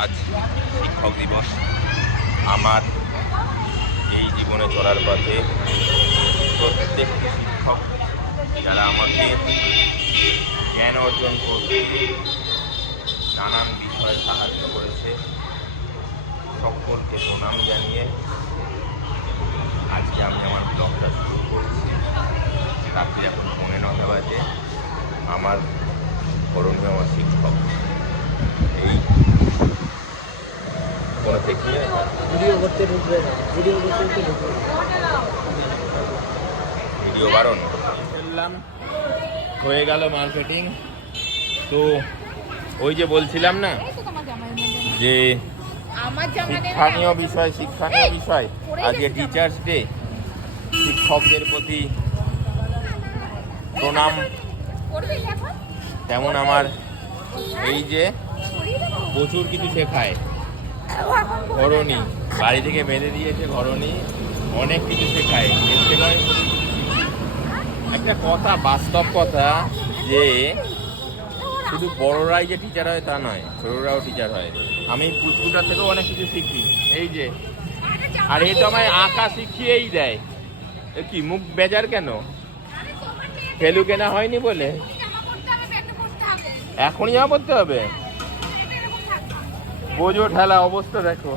আজ শিক্ষক দিবস। আমার এই জীবনে চলার পথে প্রত্যেকটি শিক্ষক যারা আমাকে জ্ঞান অর্জন করতে নানান বিষয়ে সাহায্য করেছে, সকলকে প্রণাম জানিয়ে আজকে আমি আমার ব্লগটা শুরু করছি। রাত্রি এখন নটা বাজে। আমার করণীয় আমার শিক্ষক এই ভিডিও করতে ঢুকবে না। ভিডিও করতে করতে ঢুকবে ভিডিও বারণ। ফেললাম হয়ে গেল মার্কেটিং তো ওই যে বলছিলাম না। যে শিক্ষণীয় বিষয় শিক্ষণীয় বিষয়। আজকে টিচার্স ডে শিক্ষকদের প্রতি প্রণাম। তেমন আমার এই যে প্রচুর কিছু শেখায়। ঘরণী বাড়ি থেকে বেঁধে দিয়েছে ঘরণী অনেক কিছু শেখায় এর। একটা কথা, বাস্তব কথা যে শুধু বড়রাই যে টিচার হয় তা নয়, ছোটরাও টিচার হয় আমি পুচকুটার থেকেও অনেক কিছু শিখি এই যে, আর এই তো আমায় আঁকা শিখিয়েই দেয় এ কি, মুখ বেজার কেন ফেলু কেনা হয়নি বলে। এখনই জামা পড়তে হবে। বোঝো ঠেলা অবস্থা দেখো।